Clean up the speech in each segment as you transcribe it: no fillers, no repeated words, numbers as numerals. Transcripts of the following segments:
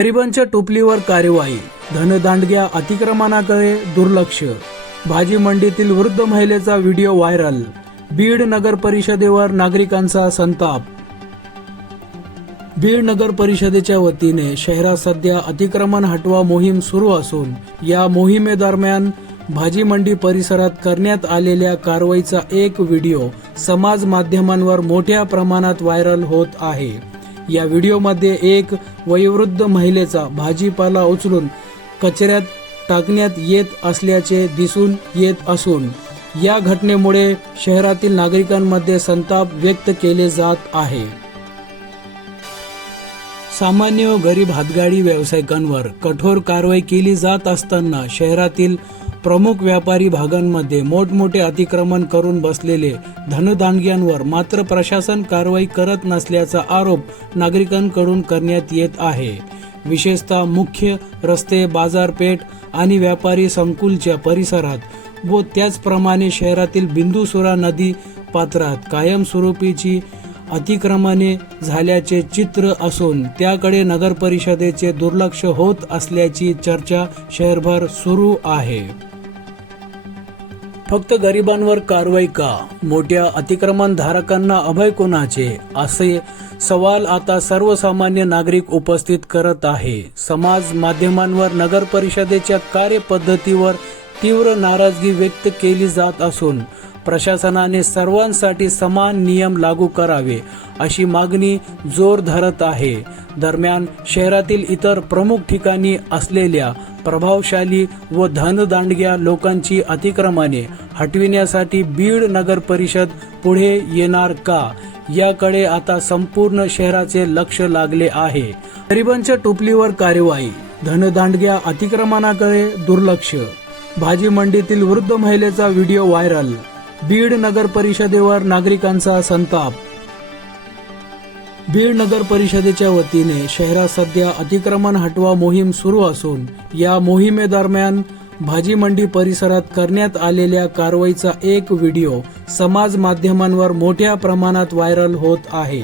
गरिबांच्या टोपलीवर कारवाई, धनदांडग्या अतिक्रमणाकडे दुर्लक्ष, भाजी मंडीतील वृद्ध महिलेचा व्हिडिओ व्हायरल, बीड नगर परिषदेवर नागरिकांचा संताप। बीड नगर परिषदेच्या वतीने शहरात सध्या अतिक्रमण हटवा मोहीम सुरू असून या मोहिमेदरम्यान भाजी मंडी परिसरात करण्यात आलेल्या कारवाईचा एक व्हिडिओ समाज माध्यमांवर मोठ्या प्रमाणात व्हायरल होत आहे। या व्हिडिओमध्ये एक वयोवृद्ध महिलेचा भाजीपाला उचलून कचऱ्यात टाकण्यात येत असल्याचे दिसून येत असून या घटनेमुळे शहरातील नागरिकांमध्ये संताप व्यक्त केले जात आहे। सामान्य गरीब हातगाडी व्यावसायिकांवर कठोर कारवाई केली जात असताना शहरातील प्रमुख व्यापारी भागांमध्ये मोठमोठे अतिक्रमण करून बसलेले धनदांडग्यांवर मात्र प्रशासन कारवाई करत नसल्याचा आरोप नागरिकांकडून करण्यात येत आहे। विशेषतः मुख्य रस्ते, बाजारपेठ आणि व्यापारी संकुलच्या परिसरात व त्याचप्रमाणे शहरातील बिंदुसुरा नदी पात्रात कायमस्वरूपीची अतिक्रमणे झाल्याचे चित्र असून त्याकडे नगर परिषदेचे दुर्लक्ष होत असल्याची चर्चा शहरभर सुरू आहे। फक्त गरिबांवर कारवाई का? मोठ्या अतिक्रमण धारकांना अभय कोणाचे? असे सवाल आता सर्वसामान्य नागरिक उपस्थित करत आहे। समाज माध्यमांवर नगर परिषदेच्या कार्यपद्धतीवर तीव्र नाराजगी व्यक्त केली जात असून प्रशासनाने सर्वांसाठी समान नियम लागू करावे अशी मागणी जोर धरत आहे। दरम्यान शहरातील इतर प्रमुख ठिकाणी असलेल्या प्रभावशाली व धनदांडग्या लोकांची अतिक्रमणे हटविण्यासाठी बीड नगर परिषद पुढे येणार का, याकडे आता संपूर्ण शहराचे लक्ष लागले आहे। गरिबांच्या टोपलीवर कारवाई, धनदांडग्या अतिक्रमणाकडे दुर्लक्ष, भाजी मंडीतील वृद्ध महिलेचा व्हिडिओ व्हायरल, बीड नगर परिषदेवर नागरिकांचा संताप। बीड नगर परिषदेच्या वतीने शहरात सध्या अतिक्रमण हटवा मोहीम सुरू असून या मोहिमेदरम्यान भाजी मंडी परिसरात करण्यात आलेल्या कारवाईचा एक व्हिडिओ समाज माध्यमांवर मोठ्या प्रमाणात व्हायरल होत आहे।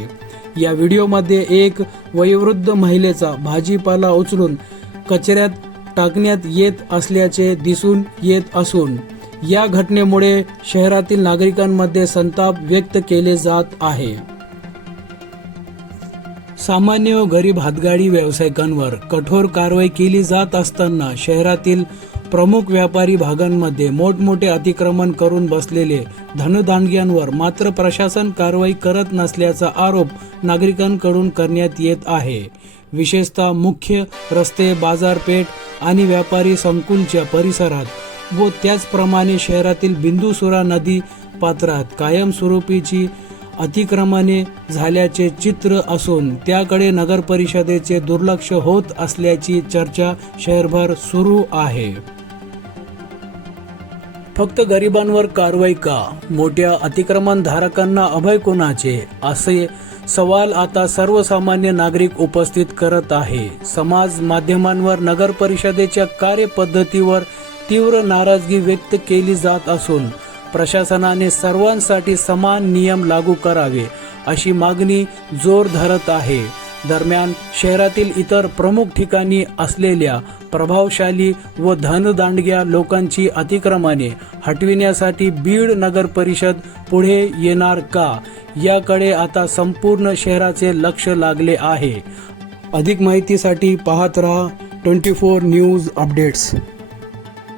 या व्हिडिओमध्ये एक वयोवृद्ध महिलेचा भाजीपाला उचलून कचऱ्यात टाकण्यात येत असल्याचे दिसून येत असून या घटनेमुळे शहरातील नागरिकांमध्ये संताप व्यक्त केले जात आहे। सामान्य गरीब हातगाडी व्यावसायिकांवर कठोर कारवाई केली जात असताना शहरातील प्रमुख व्यापारी भागांमध्ये मोठमोठे अतिक्रमण करून बसलेले धनदांडग्यांवर मात्र प्रशासन कारवाई करत नसल्याचा आरोप नागरिकांकडून करण्यात येत आहे। विशेषतः मुख्य रस्ते, बाजारपेठ आणि व्यापारी संकुलच्या परिसरात व त्याचप्रमाणे शहरातील बिंदुसुरा नदी पात्रात कायमस्वरूपीची अतिक्रमणे झाल्याचे चित्र असून त्याकडे नगर परिषदेचे दुर्लक्ष होत असल्याची चर्चा शहरभर सुरू आहे। फक्त गरिबांवर कारवाई का? मोठ्या अतिक्रमण धारकांना अभय कोणाचे? असे सवाल आता सर्वसामान्य नागरिक उपस्थित करत आहे। समाज माध्यमांवर नगर परिषदेच्या कार्यपद्धतीवर तीव्र नाराजगी व्यक्त केली जात असून प्रशासनाने सर्वांसाठी समान नियम लागू करावे अशी मागणी जोर धरत आहे। दरम्यान शहरातील इतर प्रमुख ठिकाणी असलेल्या प्रभावशाली व धनदांडग्या लोकांची अतिक्रमणे हटविण्यासाठी बीड नगर परिषद पुढे येणार का, याकडे आता संपूर्ण शहराचे लक्ष लागले आहे। अधिक माहितीसाठी पाहत रहा 24 न्यूज अपडेट्स।